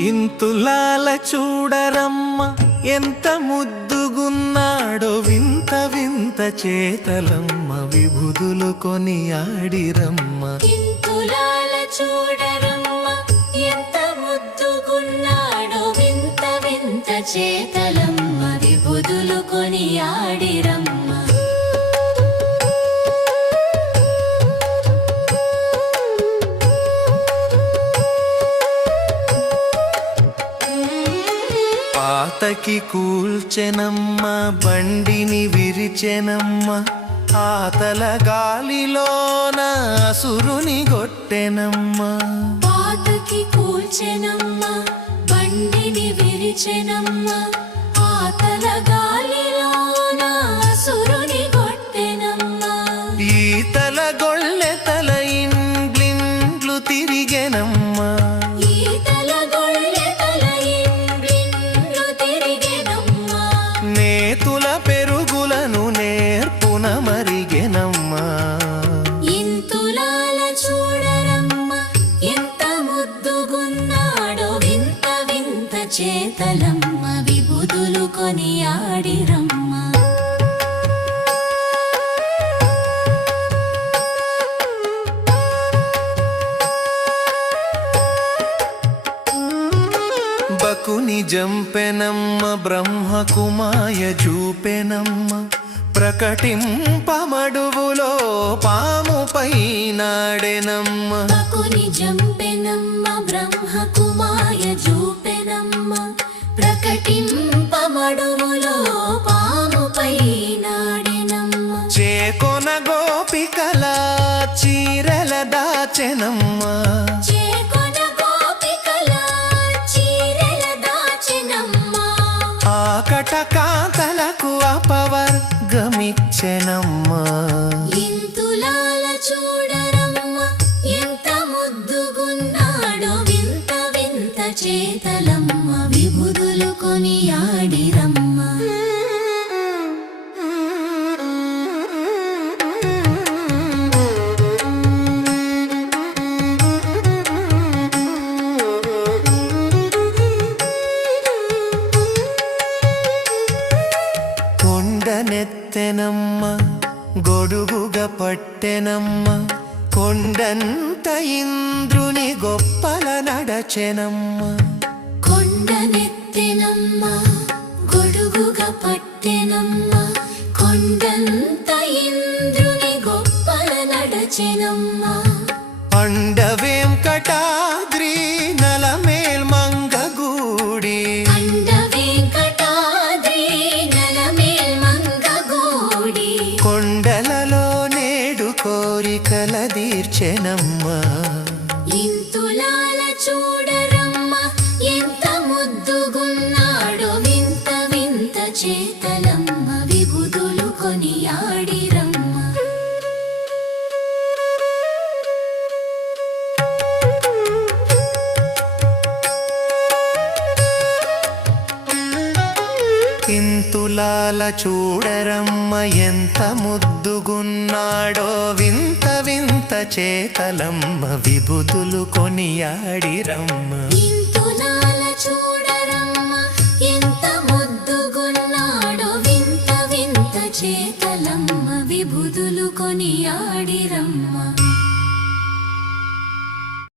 ఇంతులాల చూడరమ్మ ఎంత ముద్దుగున్నాడో వింత వింత చేతలమ్మ విభుదులు కొని ఆడిరమ్మ ఇంతులాల చూడరమ్మ ఎంత ముద్దుగున్నాడో వింత వింత చేతలమ్మ విభుదులు కొని ఆడిరమ్మ పాతకి కూల్చెనమ్మ బండిని విరిచెనమ్మ ఆతల గాలిలోన సురుని గొట్టెనమ్మ. పాతకి కూల్చెనమ్మ బండిని విరిచెనమ్మ ఆతల గాలిలోన సురుని కొట్టెనమ్మ ఈతల గొళ్ళె తల ఇండ్లిండ్లు తిరిగెనమ్మ. చేతలమ్మ విబుదులు కొని ఆడిరమ్మ బకుని జంపెనమ్మ బ్రహ్మ కుమాయ చూపెనమ్మ. ప్రకటింపమడువులో పాముపై నాడెనమ్మ బకుని జంపెనమ్మ బ్రహ్మ కుమాయ జూపెనమ్మ పాముపై నాడెనమ్మ. చేకొన గోపికల చీరల దాచెనమ్మ. చేకొన గోపికల చీరెల దాచెనమ్మ. ఆకట కాంతలకు అపవర్గమిచ్చెనమ్మ. ఇంతులాల చూడరమ్మ ఎంత ముద్దుగున్నాడో వింత వింత చేతలమ్మ. ఆడిరమ్మ. కొండనెత్తెనమ్మ గొడుగుగా పట్టెనమ్మ కొండంత ఇంద్రుని గొప్పల నడచెనమ్మ. కొండనెత్తెనమ్మ గొడుగుగా పట్టెనమ్మ కొండంత ఇంద్రుని గొప్పల నడచెనమ్మ. అండ వెంకటాద్రి నలమేల్ మంగగూడి. కండ వెంకటాద్రి నలమేల్ మంగగూడి. కొండలలో నేడు కోరికల తీర్చెనమ్మ. ఇంతులాల చూడరమ్మ ఎంత ముద్దుగున్నాడో వింత వింత చేతలమ్మ విభుతులు కొనియాడిరమ్మ. ఎంత ముద్దుగున్నాడో వింత వింత చేతలమ్మ విభుదులు కొనియాడిరమ్మ.